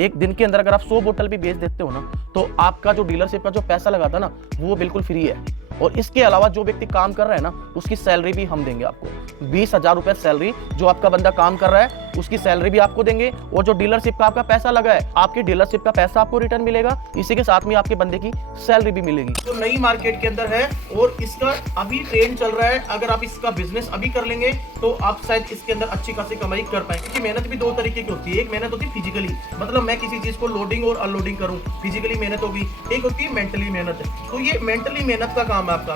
एक दिन के अंदर अगर आप 100 बोतल भी बेच देते हो ना, तो आपका जो डीलरशिप का जो पैसा लगा था ना, वो बिल्कुल फ्री है। और इसके अलावा जो व्यक्ति काम कर रहा है ना, उसकी सैलरी भी हम देंगे आपको। 20,000 रुपए सैलरी, जो आपका बंदा काम कर रहा है उसकी सैलरी भी आपको देंगे। और जो डीलरशिप का आपका पैसा लगा है, आपकी डीलरशिप का पैसा आपको रिटर्न मिलेगा, इसी के साथ में आपके बंदे की सैलरी भी मिलेगी। तो नई मार्केट के अंदर है और इसका अभी ट्रेंड चल रहा है। अगर आप इसका बिजनेस अभी कर लेंगे तो आप शायद इसके अंदर अच्छी खासी कमाई कर पाएंगे। क्योंकि मेहनत भी दो तरीके की होती है। एक मेहनत होती है फिजिकली, मतलब मैं किसी चीज को लोडिंग और अनलोडिंग करूं, फिजिकली मेहनत होगी। एक होती है मेंटली मेहनत। तो ये मेंटली मेहनत का काम है आपका।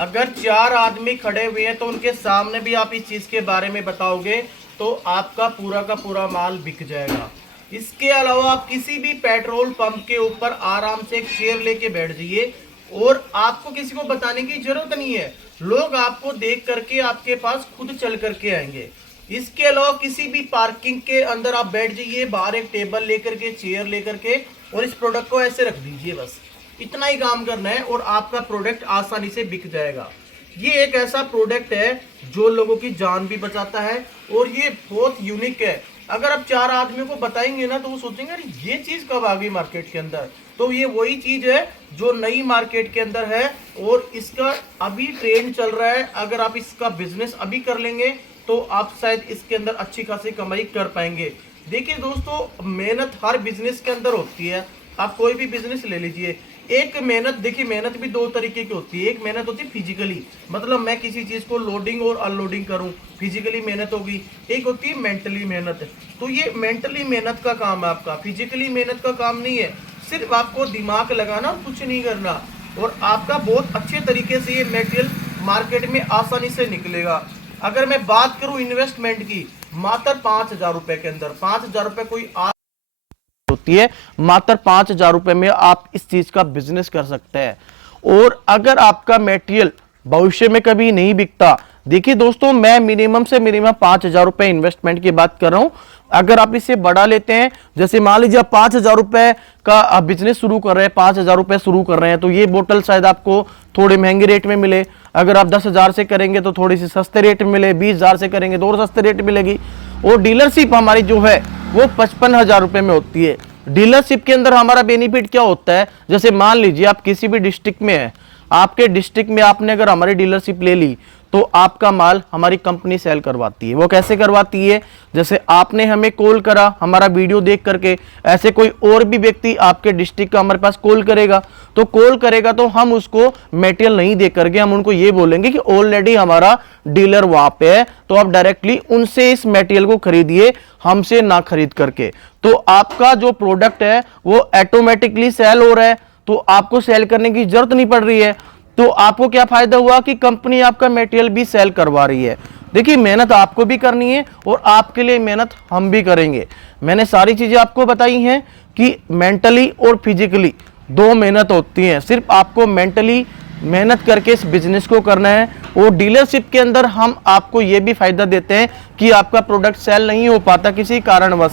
अगर 4 आदमी खड़े हुए हैं तो उनके सामने भी आप इस चीज के बारे में बताओगे तो आपका पूरा का पूरा माल बिक जाएगा। इसके अलावा आप किसी भी पेट्रोल पंप के ऊपर आराम से एक चेयर लेके बैठ जाइए और आपको किसी को बताने की जरूरत नहीं है। लोग आपको देख करके आपके पास खुद चल करके आएंगे। इसके अलावा किसी भी पार्किंग के अंदर आप बैठ जाइए, बाहर एक टेबल लेकर के, चेयर लेकर के, और इस प्रोडक्ट को ऐसे रख दीजिए। बस इतना ही काम करना है और आपका प्रोडक्ट आसानी से बिक जाएगा। ये एक ऐसा प्रोडक्ट है जो लोगों की जान भी बचाता है और ये बहुत यूनिक है। अगर आप 4 आदमियों को बताएंगे ना तो वो सोचेंगे अरे ये चीज कब आ गई मार्केट के अंदर। तो ये वही चीज है जो नई मार्केट के अंदर है और इसका अभी ट्रेंड चल रहा है। अगर आप इसका बिजनेस अभी कर लेंगे तो आप शायद इसके अंदर अच्छी खासी कमाई कर पाएंगे। देखिए दोस्तों, मेहनत हर बिजनेस के अंदर होती है। आप कोई भी बिजनेस ले लीजिए, एक मेहनत, देखिए मेहनत भी दो तरीके की होती है। एक मेहनत होती है फिजिकली, मतलब मैं किसी चीज को लोडिंग और अनलोडिंग करूं, फिजिकली मेहनत होगी। एक होती है मेंटली मेहनत। तो ये मेंटली मेहनत का काम है आपका, फिजिकली मेहनत का काम नहीं है। सिर्फ आपको दिमाग लगाना, कुछ नहीं करना, और आपका बहुत अच्छे तरीके से ये मटेरियल मार्केट में आसानी से निकलेगा। अगर मैं बात करूं इन्वेस्टमेंट की, मात्र 5,000 रुपए के अंदर, 5,000 रुपए कोई होती है, मात्र 5,000 रुपए में आप इस चीज का बिजनेस कर सकते हैं। और अगर आपका मटेरियल भविष्य में कभी नहीं बिकता, देखिए दोस्तों, मैं मिनिमम से मिनिमम 5,000 रुपए इन्वेस्टमेंट की बात कर रहा हूं। अगर आप इसे बढ़ा लेते हैं, जैसे मान लीजिए आप 5,000 रुपए का बिजनेस शुरू कर रहे हैं, 5,000 रुपए शुरू कर रहे हैं, तो ये बोतल शायद आपको थोड़े महंगे रेट में मिले। अगर आप 10,000 से करेंगे तो थोड़ी सी सस्ते रेट में मिले, 20,000 से करेंगे तो और सस्ते रेट मिलेगी। और डीलरशिप हमारी जो है वो 55,000 रुपए में होती है। डीलरशिप के अंदर हमारा बेनिफिट क्या होता है, जैसे मान लीजिए आप किसी भी डिस्ट्रिक्ट में है, आपके डिस्ट्रिक्ट में आपने अगर हमारी डीलरशिप ले ली तो आपका माल हमारी कंपनी सेल करवाती है। वो कैसे करवाती है, जैसे आपने हमें कॉल करा हमारा वीडियो देख करके, ऐसे कोई और भी व्यक्ति आपके डिस्ट्रिक्ट का हमारे पास कॉल करेगा, तो हम उसको मटेरियल नहीं दे करके हम उनको ये बोलेंगे कि ऑलरेडी हमारा डीलर वहां पे है, तो आप डायरेक्टली उनसे इस मटेरियल को खरीदिए, हमसे ना खरीद करके। तो आपका जो प्रोडक्ट है वो ऑटोमेटिकली सेल हो रहा है, तो आपको सेल करने की जरूरत नहीं पड़ रही है। तो आपको क्या फायदा हुआ कि कंपनी आपका मटेरियल भी सेल करवा रही है। देखिए, मेहनत आपको भी करनी है और आपके लिए मेहनत हम भी करेंगे। मैंने सारी चीजें आपको बताई हैं कि मेंटली और फिजिकली दो मेहनत होती है। सिर्फ आपको मेंटली मेहनत करके इस बिजनेस को करना है। और डीलरशिप के अंदर हम आपको यह भी फायदा देते हैं कि आपका प्रोडक्ट सेल नहीं हो पाता किसी कारणवश,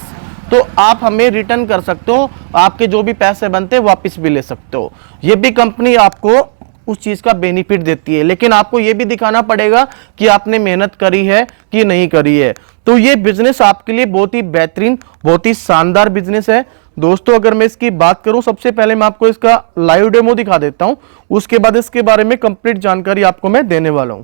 तो आप हमें रिटर्न कर सकते हो, आपके जो भी पैसे बनते हैं वापस भी ले सकते हो। ये भी कंपनी आपको उस चीज का बेनिफिट देती है, लेकिन आपको यह भी दिखाना पड़ेगा कि आपने मेहनत करी है कि नहीं करी है। तो ये बिजनेस आपके लिए बहुत ही बेहतरीन, बहुत ही शानदार बिजनेस है दोस्तों। अगर मैं इसकी बात करूं, सबसे पहले मैं आपको इसका लाइव डेमो दिखा देता हूं, उसके बाद इसके बारे में कंप्लीट जानकारी आपको मैं देने वाला हूं।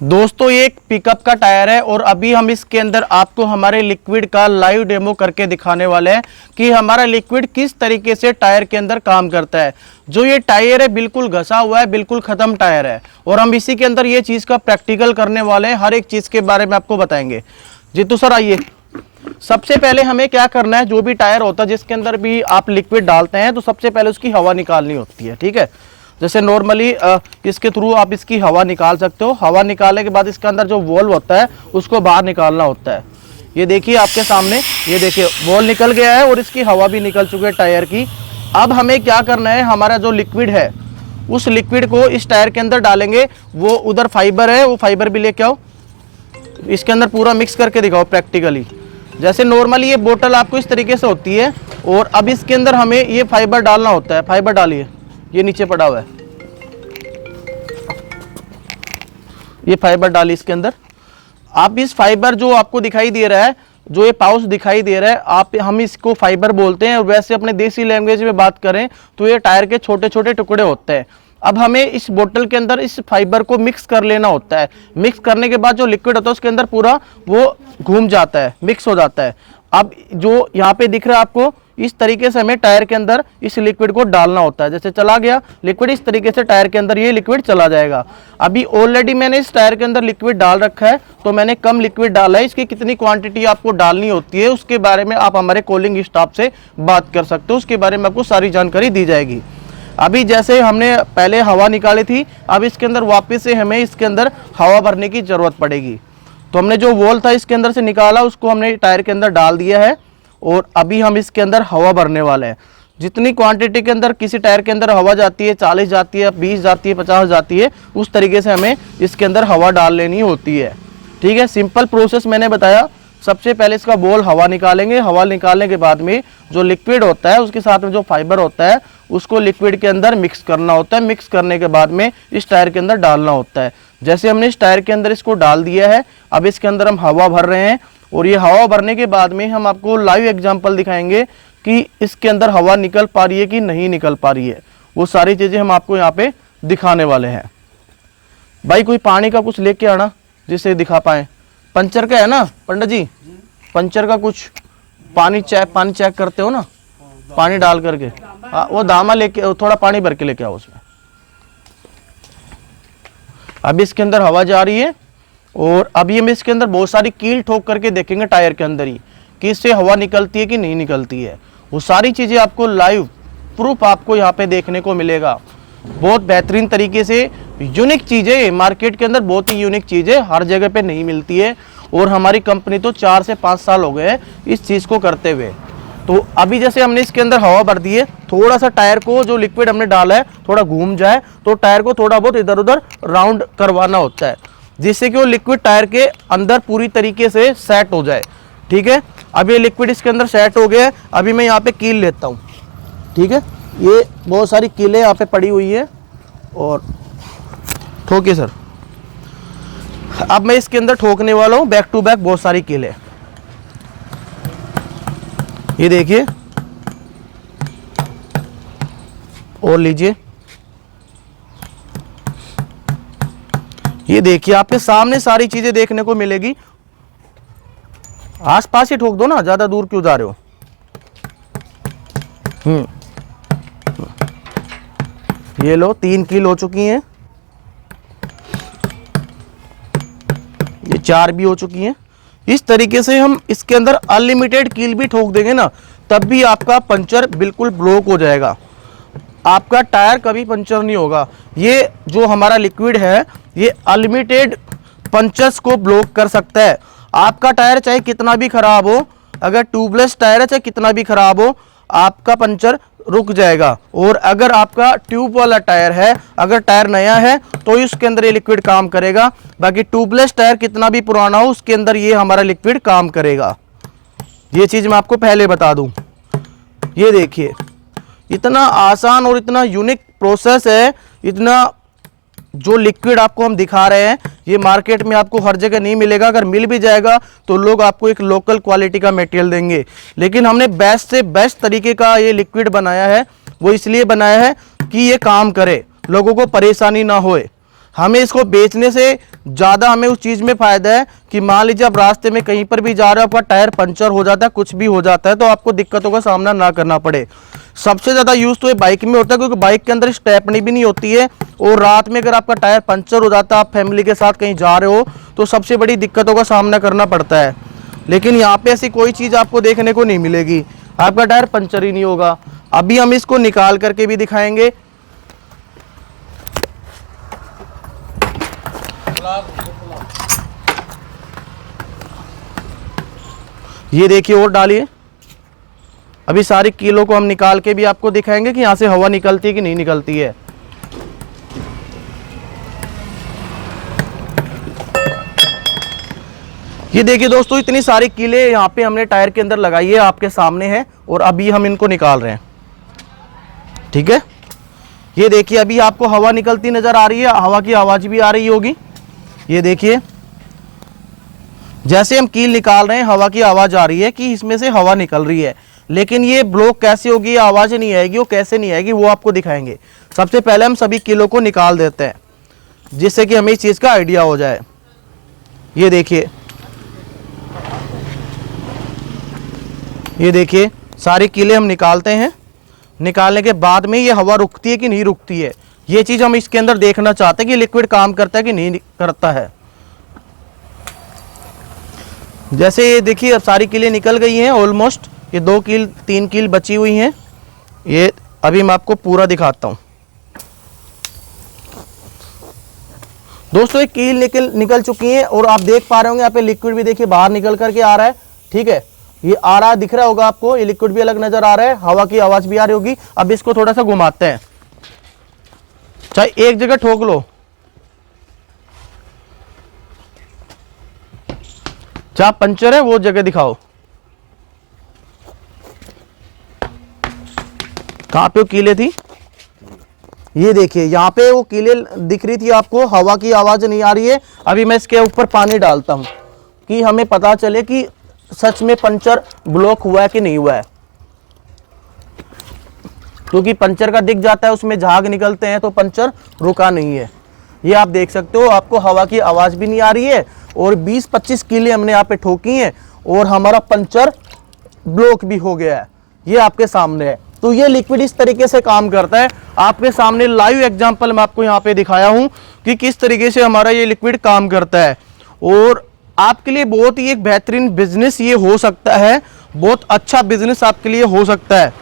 दोस्तों, ये एक पिकअप का टायर है और अभी हम इसके अंदर आपको हमारे लिक्विड का लाइव डेमो करके दिखाने वाले हैं कि हमारा लिक्विड किस तरीके से टायर के अंदर काम करता है। जो ये टायर है बिल्कुल घसा हुआ है, बिल्कुल खत्म टायर है, और हम इसी के अंदर ये चीज़ का प्रैक्टिकल करने वाले हैं, हर एक चीज़ के बारे में आपको बताएंगे। जीतू सर आइए। सबसे पहले हमें क्या करना है, जो भी टायर होता है जिसके अंदर भी आप लिक्विड डालते हैं तो सबसे पहले उसकी हवा निकालनी होती है, ठीक है। जैसे नॉर्मली इसके थ्रू आप इसकी हवा निकाल सकते हो। हवा निकालने के बाद इसके अंदर जो वॉल्व होता है उसको बाहर निकालना होता है। ये देखिए आपके सामने, ये देखिए वॉल्व निकल गया है और इसकी हवा भी निकल चुकी है टायर की। अब हमें क्या करना है, हमारा जो लिक्विड है उस लिक्विड को इस टायर के अंदर डालेंगे। वो उधर फाइबर है, वो फाइबर भी लेके आओ, इसके अंदर पूरा मिक्स करके दिखाओ प्रैक्टिकली। जैसे नॉर्मली ये बोतल आपको इस तरीके से होती है और अब इसके अंदर हमें ये फाइबर डालना होता है। फाइबर डालिए, ये नीचे पड़ा हुआ है, ये फाइबर डालिए इसके अंदर। आप इस फाइबर जो आपको दिखाई दे रहा है जो ये पाउच दिखाई दे रहा है, आप हम इसको फाइबर बोलते हैं, और वैसे अपने देसी लैंग्वेज में बात करें तो ये टायर के छोटे छोटे टुकड़े होते हैं। अब हमें इस बोतल के अंदर इस फाइबर को मिक्स कर लेना होता है। मिक्स करने के बाद जो लिक्विड होता है उसके अंदर पूरा वो घूम जाता है, मिक्स हो जाता है। अब जो यहाँ पे दिख रहा है आपको, इस तरीके से हमें टायर के अंदर इस लिक्विड को डालना होता है। जैसे चला गया लिक्विड, इस तरीके से टायर के अंदर ये लिक्विड चला जाएगा। अभी ऑलरेडी मैंने इस टायर के अंदर लिक्विड डाल रखा है, तो मैंने कम लिक्विड डाला है। इसकी कितनी क्वांटिटी आपको डालनी होती है उसके बारे में आप हमारे कूलिंग स्टाफ से बात कर सकते हो, उसके बारे में आपको सारी जानकारी दी जाएगी। अभी जैसे हमने पहले हवा निकाली थी, अब इसके अंदर वापस से हमें इसके अंदर हवा भरने की जरूरत पड़ेगी। तो हमने जो वॉल था इसके अंदर से निकाला, उसको हमने टायर के अंदर डाल दिया है, और अभी हम इसके अंदर हवा भरने वाले हैं। जितनी क्वांटिटी के अंदर किसी टायर के अंदर हवा जाती है, 40 जाती है, 20 जाती है, 50 जाती है, उस तरीके से हमें इसके अंदर हवा डाल लेनी होती है। ठीक है, सिंपल प्रोसेस मैंने बताया। सबसे पहले इसका बॉल हवा निकालेंगे, हवा निकालने के बाद में जो लिक्विड होता है उसके साथ में जो फाइबर होता है उसको लिक्विड के अंदर मिक्स करना होता है। मिक्स करने के बाद में इस टायर के अंदर डालना होता है। जैसे हमने इस टायर के अंदर इसको डाल दिया है, अब इसके अंदर हम हवा भर रहे हैं, और ये हवा भरने के बाद में हम आपको लाइव एग्जांपल दिखाएंगे कि इसके अंदर हवा निकल पा रही है कि नहीं निकल पा रही है। वो सारी चीज़ें हम आपको यहाँ पे दिखाने वाले हैं। भाई कोई पानी का कुछ लेके आना जिससे दिखा पाए। पंचर का है ना पंडित जी, पंचर का कुछ पानी चेक करते हो ना, पानी डाल करके। हाँ, वो दामा लेके थोड़ा पानी भर के लेके आओ उसमें। अभी इसके अंदर हवा जा रही है, और अभी हम इसके अंदर बहुत सारी कील ठोक करके देखेंगे टायर के अंदर ही कि इससे हवा निकलती है कि नहीं निकलती है। वो सारी चीज़ें आपको लाइव प्रूफ आपको यहाँ पे देखने को मिलेगा। बहुत बेहतरीन तरीके से यूनिक चीज़ें, मार्केट के अंदर बहुत ही यूनिक चीज़ें हर जगह पे नहीं मिलती है, और हमारी कंपनी तो 4 से 5 साल हो गए हैं इस चीज़ को करते हुए। तो अभी जैसे हमने इसके अंदर हवा भर दी है, थोड़ा सा टायर को जो लिक्विड हमने डाला है थोड़ा घूम जाए, तो टायर को थोड़ा बहुत इधर उधर राउंड करवाना होता है, जिससे कि वो लिक्विड टायर के अंदर पूरी तरीके से सेट हो जाए। ठीक है, अब ये लिक्विड इसके अंदर सेट हो गया है। अभी मैं यहाँ पे कील लेता हूँ। ठीक है, ये बहुत सारी कीलें यहाँ पे पड़ी हुई है, और ठोके सर। अब मैं इसके अंदर ठोकने वाला हूँ बैक टू बैक बहुत सारी कीलें। ये देखिए, और लीजिए, ये देखिए आपके सामने सारी चीजें देखने को मिलेगी। आसपास ही ठोक दो ना, ज्यादा दूर क्यों जा रहे हो। ये लो, 3 कील हो चुकी हैं, ये 4 भी हो चुकी हैं। इस तरीके से हम इसके अंदर अनलिमिटेड कील भी ठोक देंगे ना, तब भी आपका पंचर बिल्कुल ब्लॉक हो जाएगा, आपका टायर कभी पंचर नहीं होगा। ये जो हमारा लिक्विड है ये अनलिमिटेड पंचर्स को ब्लॉक कर सकता है। आपका टायर चाहे कितना भी खराब हो, अगर ट्यूबलेस टायर है चाहे कितना भी खराब हो, आपका पंचर रुक जाएगा। और अगर आपका ट्यूब वाला टायर है, अगर टायर नया है तो इसके अंदर ये लिक्विड काम करेगा। बाकी ट्यूबलेस टायर कितना भी पुराना हो उसके अंदर ये हमारा लिक्विड काम करेगा। ये चीज़ मैं आपको पहले बता दूं। ये देखिए, इतना आसान और इतना यूनिक प्रोसेस है। इतना जो लिक्विड आपको हम दिखा रहे हैं ये मार्केट में आपको हर जगह नहीं मिलेगा। अगर मिल भी जाएगा तो लोग आपको एक लोकल क्वालिटी का मटेरियल देंगे, लेकिन हमने बेस्ट से बेस्ट तरीके का ये लिक्विड बनाया है। वो इसलिए बनाया है कि ये काम करे, लोगों को परेशानी ना होए। हमें इसको बेचने से ज़्यादा हमें उस चीज़ में फ़ायदा है कि मान लीजिए आप रास्ते में कहीं पर भी जा रहे हो, आपका टायर पंचर हो जाता है, कुछ भी हो जाता है, तो आपको दिक्कतों का सामना ना करना पड़े। सबसे ज़्यादा यूज़ तो ये बाइक में होता है, क्योंकि बाइक के अंदर स्टेपनी भी नहीं होती है, और रात में अगर आपका टायर पंचर हो जाता है, आप फैमिली के साथ कहीं जा रहे हो, तो सबसे बड़ी दिक्कतों का सामना करना पड़ता है। लेकिन यहाँ पे ऐसी कोई चीज़ आपको देखने को नहीं मिलेगी, आपका टायर पंचर ही नहीं होगा। अभी हम इसको निकाल करके भी दिखाएंगे। ये देखिए, और डालिए। अभी सारी कीलों को हम निकाल के भी आपको दिखाएंगे कि यहां से हवा निकलती है कि नहीं निकलती है। ये देखिए दोस्तों, इतनी सारी कीलें यहाँ पे हमने टायर के अंदर लगाई है, आपके सामने है, और अभी हम इनको निकाल रहे हैं। ठीक है, ये देखिए, अभी आपको हवा निकलती नजर आ रही है, हवा की आवाज भी आ रही होगी। ये देखिए, जैसे हम कील निकाल रहे हैं हवा की आवाज़ आ रही है कि इसमें से हवा निकल रही है, लेकिन ये ब्लॉक कैसे होगी, आवाज़ नहीं आएगी, वो कैसे नहीं आएगी वो आपको दिखाएंगे। सबसे पहले हम सभी कीलों को निकाल देते हैं जिससे कि हमें इस चीज़ का आइडिया हो जाए। ये देखिए, ये देखिए सारी कीलें हम निकालते हैं। निकालने के बाद में ये हवा रुकती है कि नहीं रुकती है, ये चीज़ हम इसके अंदर देखना चाहते हैं कि लिक्विड काम करता है कि नहीं करता है। जैसे ये देखिए अब सारी कीलें निकल गई हैं ऑलमोस्ट, ये 2 कील 3 कील बची हुई हैं। ये अभी मैं आपको पूरा दिखाता हूँ। दोस्तों ये कील निकल चुकी हैं और आप देख पा रहे होंगे यहाँ पे लिक्विड भी देखिए बाहर निकल करके आ रहा है। ठीक है, ये आ रहा है, दिख रहा होगा आपको, ये लिक्विड भी अलग नजर आ रहा है, हवा की आवाज भी आ रही होगी। अब इसको थोड़ा सा घुमाते हैं, चाहे एक जगह ठोक लो, जहां पंचर है वो जगह दिखाओ। कहां पे वो कीले थी, ये देखिए यहाँ पे वो कीले दिख रही थी आपको, हवा की आवाज नहीं आ रही है। अभी मैं इसके ऊपर पानी डालता हूं कि हमें पता चले कि सच में पंचर ब्लॉक हुआ है कि नहीं हुआ है, क्योंकि पंचर का दिख जाता है, उसमें झाग निकलते हैं तो पंचर रुका नहीं है। ये आप देख सकते हो, आपको हवा की आवाज भी नहीं आ रही है और 20-25 कीले हमने यहाँ पे ठोकी हैं और हमारा पंचर ब्लॉक भी हो गया है, ये आपके सामने है। तो ये लिक्विड इस तरीके से काम करता है। आपके सामने लाइव एग्जांपल मैं आपको यहाँ पे दिखाया हूँ कि किस तरीके से हमारा ये लिक्विड काम करता है, और आपके लिए बहुत ही एक बेहतरीन बिजनेस ये हो सकता है, बहुत अच्छा बिजनेस आपके लिए हो सकता है।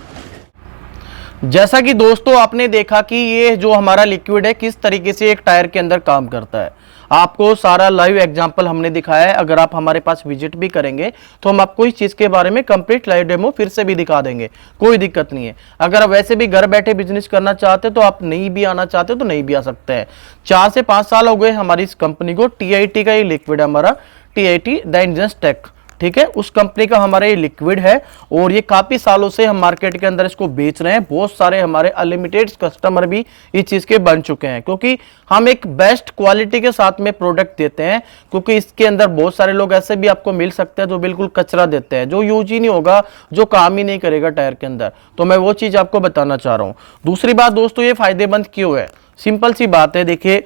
जैसा कि दोस्तों आपने देखा कि ये जो हमारा लिक्विड है किस तरीके से एक टायर के अंदर काम करता है, आपको सारा लाइव एग्जांपल हमने दिखाया है। अगर आप हमारे पास विजिट भी करेंगे तो हम आपको इस चीज़ के बारे में कंप्लीट लाइव डेमो फिर से भी दिखा देंगे, कोई दिक्कत नहीं है। अगर आप वैसे भी घर बैठे बिजनेस करना चाहते तो आप नहीं भी आना चाहते तो नहीं भी आ सकते हैं। 4 से 5 साल हो गए हमारी इस कंपनी को। TIT का ये लिक्विड है हमारा, TIT द इंजनस्टेक, ठीक है, उस कंपनी का हमारा ये लिक्विड है और ये काफी सालों से हम मार्केट के अंदर इसको बेच रहे हैं। बहुत सारे हमारे अनलिमिटेड कस्टमर भी इस चीज के बन चुके हैं, क्योंकि हम एक बेस्ट क्वालिटी के साथ में प्रोडक्ट देते हैं। क्योंकि इसके अंदर बहुत सारे लोग ऐसे भी आपको मिल सकते हैं जो बिल्कुल कचरा देते हैं, जो यूज ही नहीं होगा, जो काम ही नहीं करेगा टायर के अंदर। तो मैं वो चीज आपको बताना चाह रहा हूँ। दूसरी बात दोस्तों, ये फायदेमंद क्यों है, सिंपल सी बात है। देखिए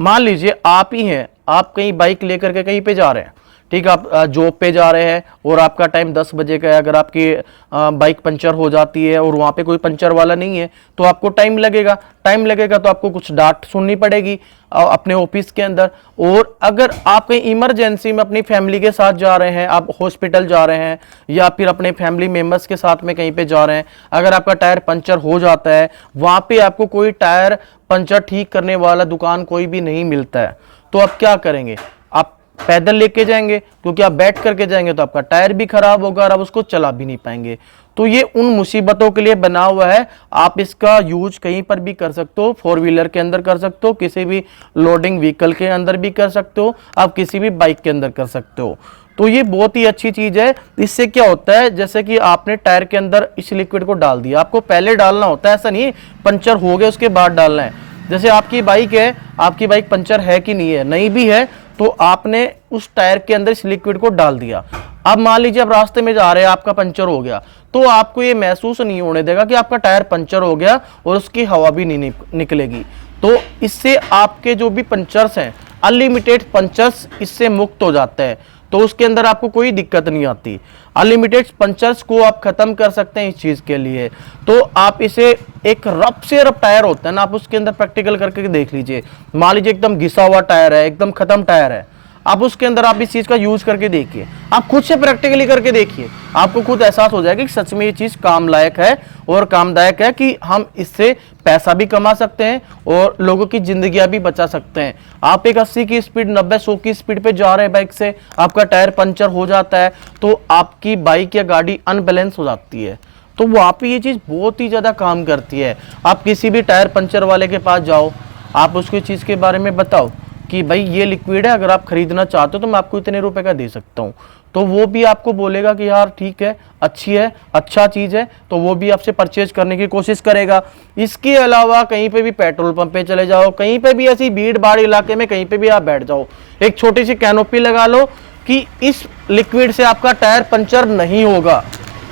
मान लीजिए आप ही हैं, आप कहीं बाइक लेकर के कहीं पे जा रहे हैं, ठीक है, आप जॉब पे जा रहे हैं और आपका टाइम 10 बजे का है। अगर आपकी बाइक पंचर हो जाती है और वहाँ पे कोई पंचर वाला नहीं है तो आपको टाइम लगेगा तो आपको कुछ डांट सुननी पड़ेगी अपने ऑफिस के अंदर। और अगर आप कहीं इमरजेंसी में अपनी फैमिली के साथ जा रहे हैं, आप हॉस्पिटल जा रहे हैं या फिर अपने फैमिली मेम्बर्स के साथ में कहीं पे जा रहे हैं, अगर आपका टायर पंचर हो जाता है, वहाँ पे आपको कोई टायर पंचर ठीक करने वाला दुकान कोई भी नहीं मिलता है, तो आप क्या करेंगे, आप पैदल लेके जाएंगे, क्योंकि आप बैठ करके जाएंगे तो आपका टायर भी खराब होगा और आप उसको चला भी नहीं पाएंगे। तो ये उन मुसीबतों के लिए बना हुआ है। आप इसका यूज कहीं पर भी कर सकते हो, 4 व्हीलर के अंदर कर सकते हो, किसी भी लोडिंग व्हीकल के अंदर भी कर सकते हो, आप किसी भी बाइक के अंदर कर सकते हो। तो ये बहुत ही अच्छी चीज है। इससे क्या होता है, जैसे कि आपने टायर के अंदर इस लिक्विड को डाल दिया, आपको पहले डालना होता है, ऐसा नहीं पंचर हो गया उसके बाद डालना है। जैसे आपकी बाइक है, आपकी बाइक पंचर है कि नहीं है, नहीं भी है तो आपने उस टायर के अंदर इस लिक्विड को डाल दिया। अब मान लीजिए आप रास्ते में जा रहे हैं, आपका पंचर हो गया, तो आपको ये महसूस नहीं होने देगा कि आपका टायर पंचर हो गया और उसकी हवा भी नहीं निकलेगी। तो इससे आपके जो भी पंचर्स हैं, अनलिमिटेड पंचर्स इससे मुक्त हो जाते हैं, तो उसके अंदर आपको कोई दिक्कत नहीं आती। अनलिमिटेड पंचर्स को आप खत्म कर सकते हैं इस चीज के लिए। तो आप इसे एक रफ से रफ टायर होता है ना, आप उसके अंदर प्रैक्टिकल करके देख लीजिए। मान लीजिए एकदम घिसा हुआ टायर है, एकदम खत्म टायर है, आप उसके अंदर आप इस चीज का यूज करके देखिए, आप खुद से प्रैक्टिकली करके देखिए, आपको खुद एहसास हो जाएगा कि सच में ये चीज काम लायक है और कामदायक है, कि हम इससे पैसा भी कमा सकते हैं और लोगों की जिंदगियां भी बचा सकते हैं। आप एक 80 की स्पीड, 90-100 की स्पीड पे जा रहे हैं बाइक से, आपका टायर पंचर हो जाता है तो आपकी बाइक या गाड़ी अनबैलेंस हो जाती है। तो वहाँ पे ये चीज़ बहुत ही ज़्यादा काम करती है। आप किसी भी टायर पंचर वाले के पास जाओ, आप उसको इस चीज़ के बारे में बताओ कि भाई ये लिक्विड है, अगर आप खरीदना चाहते हो तो मैं आपको इतने रुपए का दे सकता हूँ, तो वो भी आपको बोलेगा कि यार ठीक है, अच्छी है, अच्छा चीज़ है, तो वो भी आपसे परचेज करने की कोशिश करेगा। इसके अलावा कहीं पे भी पेट्रोल पंप पे चले जाओ, कहीं पे भी ऐसी भीड़ भाड़ इलाके में कहीं पे भी आप बैठ जाओ, एक छोटी सी कैनोपी लगा लो कि इस लिक्विड से आपका टायर पंचर नहीं होगा,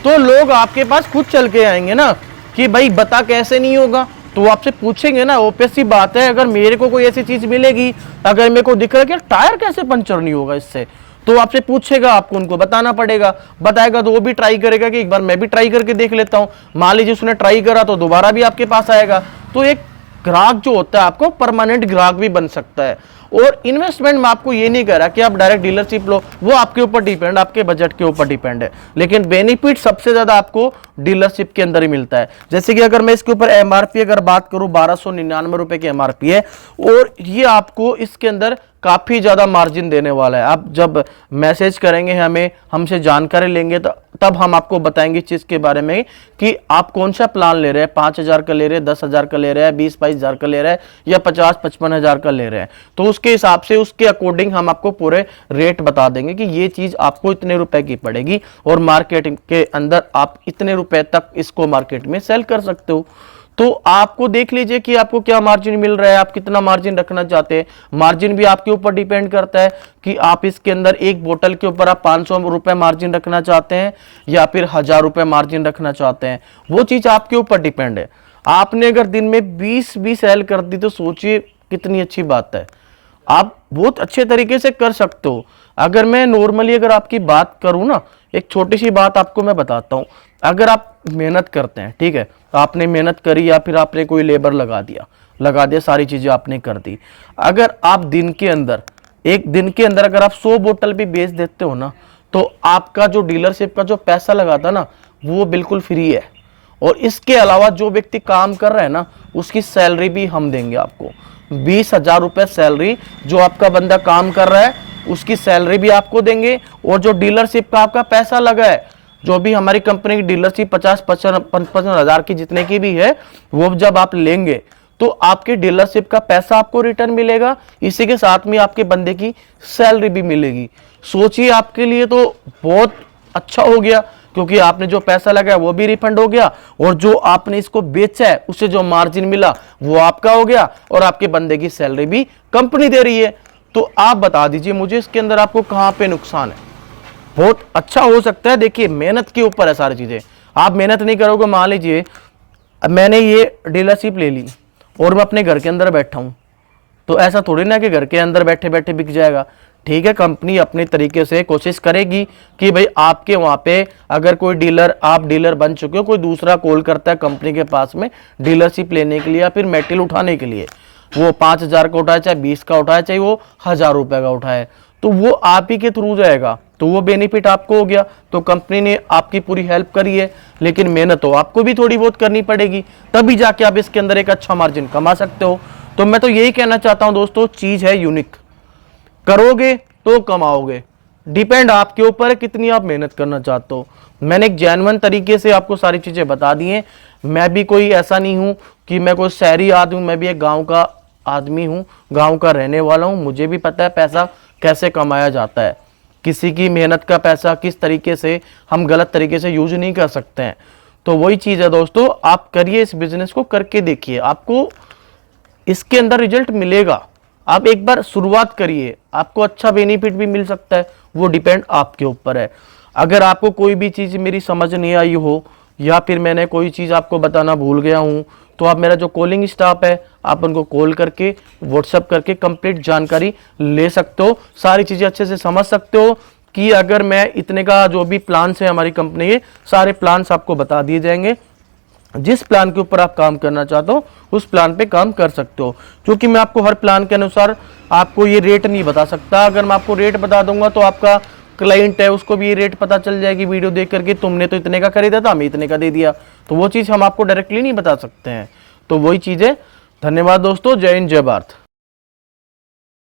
तो लोग आपके पास खुद चल के आएंगे ना कि भाई बता कैसे नहीं होगा। तो वो आपसे पूछेंगे ना, ओपियस सी बात है। अगर मेरे को कोई ऐसी चीज मिलेगी, अगर मेरे को दिख रहा है कि टायर कैसे पंचर नहीं होगा इससे, तो आपसे पूछेगा, आपको उनको बताना पड़ेगा। बताएगा तो वो भी ट्राई करेगा कि एक बार मैं भी ट्राई करके देख लेता हूं। मान लीजिए उसने ट्राई करा तो दोबारा भी आपके पास आएगा। तो एक ग्राहक जो होता है आपको परमानेंट ग्राहक भी बन सकता है। और इन्वेस्टमेंट में आपको ये नहीं कह रहा कि आप डायरेक्ट डीलरशिप लो, वो आपके ऊपर डिपेंड, आपके बजट के ऊपर डिपेंड है। लेकिन बेनिफिट सबसे ज्यादा आपको डीलरशिप के अंदर ही मिलता है। जैसे कि अगर मैं इसके ऊपर एमआरपी अगर बात करूं, 1299 रुपए की एमआरपी है, और ये आपको इसके अंदर काफी ज्यादा मार्जिन देने वाला है। आप जब मैसेज करेंगे हमें, हमसे जानकारी लेंगे, तो तब हम आपको बताएंगे चीज के बारे में कि आप कौन सा प्लान ले रहे हैं, 5,000 का ले रहे हैं, 10,000 का ले रहे हैं, 20-22,000 का ले रहे हैं, या 50-55,000 का ले रहे हैं। तो उसके हिसाब से, उसके अकॉर्डिंग हम आपको पूरे रेट बता देंगे कि ये चीज आपको इतने रुपए की पड़ेगी और मार्केट के अंदर आप इतने रुपए तक इसको मार्केट में सेल कर सकते हो। तो आपको देख लीजिए कि आपको क्या मार्जिन मिल रहा है, आप कितना मार्जिन रखना चाहते हैं। मार्जिन भी आपके ऊपर डिपेंड करता है कि आप इसके अंदर एक बोतल के ऊपर आप 500 रुपए मार्जिन रखना चाहते हैं या फिर 1,000 रुपए मार्जिन रखना चाहते हैं। वो चीज आपके ऊपर डिपेंड है। आपने अगर दिन में 20 भी सेल कर दी तो सोचिए कितनी अच्छी बात है। आप बहुत अच्छे तरीके से कर सकते हो। अगर मैं नॉर्मली अगर आपकी बात करूं ना, एक छोटी सी बात आपको मैं बताता हूं। अगर आप मेहनत करते हैं, ठीक है, तो आपने मेहनत करी या फिर आपने कोई लेबर लगा दिया, सारी चीजें आपने कर दी। अगर आप दिन के अंदर, एक दिन के अंदर अगर आप 100 बोतल भी बेच देते हो ना, तो आपका जो डीलरशिप का जो पैसा लगा था ना, वो बिल्कुल फ्री है। और इसके अलावा जो व्यक्ति काम कर रहा है ना, उसकी सैलरी भी हम देंगे आपको। 20,000 रुपए सैलरी, जो आपका बंदा काम कर रहा है उसकी सैलरी भी आपको देंगे। और जो डीलरशिप का आपका पैसा लगा है, जो भी हमारी कंपनी की डीलरशिप 50-55,000 की जितने की भी है, वो जब आप लेंगे तो आपके डीलरशिप का पैसा आपको रिटर्न मिलेगा। इसी के साथ में आपके बंदे की सैलरी भी मिलेगी। सोचिए, आपके लिए तो बहुत अच्छा हो गया, क्योंकि आपने जो पैसा लगाया वो भी रिफंड हो गया, और जो आपने इसको बेचा है उससे जो मार्जिन मिला वो आपका हो गया, और आपके बंदे की सैलरी भी कंपनी दे रही है। तो आप बता दीजिए मुझे, इसके अंदर आपको कहां पे नुकसान है। बहुत अच्छा हो सकता है। देखिए, मेहनत के ऊपर है सारी चीजें। आप मेहनत नहीं करोगे, मान लीजिए मैंने ये डीलरशिप ले ली और मैं अपने घर के अंदर बैठा हूं, तो ऐसा थोड़ी ना कि घर के अंदर बैठे बैठे बिक जाएगा। ठीक है, कंपनी अपने तरीके से कोशिश करेगी कि भाई आपके वहां पे अगर कोई डीलर, आप डीलर बन चुके हो, कोई दूसरा कॉल करता है कंपनी के पास में डीलरशिप लेने के लिए या फिर मेटेरियल उठाने के लिए, वो 5,000 का उठाए, चाहे 20 का उठाए, चाहे वो 1,000 रुपए का उठाए, तो वो आप ही के थ्रू जाएगा, तो वो बेनिफिट आपको हो गया। तो कंपनी ने आपकी पूरी हेल्प करी है, लेकिन मेहनत तो आपको भी थोड़ी बहुत करनी पड़ेगी, तभी जाके आप इसके अंदर एक अच्छा मार्जिन कमा सकते हो। तो मैं तो यही कहना चाहता हूं दोस्तों, चीज है यूनिक, करोगे तो कमाओगे। डिपेंड आपके ऊपर है कितनी आप मेहनत करना चाहते हो। मैंने एक जेन्युइन तरीके से आपको सारी चीजें बता दी हैं। मैं भी कोई ऐसा नहीं हूं कि मैं कोई शहरी आदमी हूं, मैं भी एक गांव का आदमी हूं, गांव का रहने वाला हूं। मुझे भी पता है पैसा कैसे कमाया जाता है। किसी की मेहनत का पैसा किस तरीके से हम गलत तरीके से यूज नहीं कर सकते हैं। तो वही चीज है दोस्तों, आप करिए, इस बिजनेस को करके देखिए, आपको इसके अंदर रिजल्ट मिलेगा। आप एक बार शुरुआत करिए, आपको अच्छा बेनिफिट भी मिल सकता है, वो डिपेंड आपके ऊपर है। अगर आपको कोई भी चीज मेरी समझ नहीं आई हो, या फिर मैंने कोई चीज आपको बताना भूल गया हूं, तो आप मेरा जो कॉलिंग स्टाफ है, आप उनको कॉल करके, व्हाट्सएप करके कंप्लीट जानकारी ले सकते हो, सारी चीजें अच्छे से समझ सकते हो कि अगर मैं इतने का जो भी प्लान्स है हमारी कंपनी के, सारे प्लान्स आपको बता दिए जाएंगे। जिस प्लान के ऊपर आप काम करना चाहते हो उस प्लान पे काम कर सकते हो। क्योंकि मैं आपको हर प्लान के अनुसार आपको ये रेट नहीं बता सकता। अगर मैं आपको रेट बता दूंगा तो आपका क्लाइंट है उसको भी ये रेट पता चल जाएगी वीडियो देख करके, तुमने तो इतने का खरीदा था, हमें इतने का दे दिया। तो वो चीज़ हम आपको डायरेक्टली नहीं बता सकते हैं। तो वही चीज़ है। धन्यवाद दोस्तों, जय हिंद, जय भारत।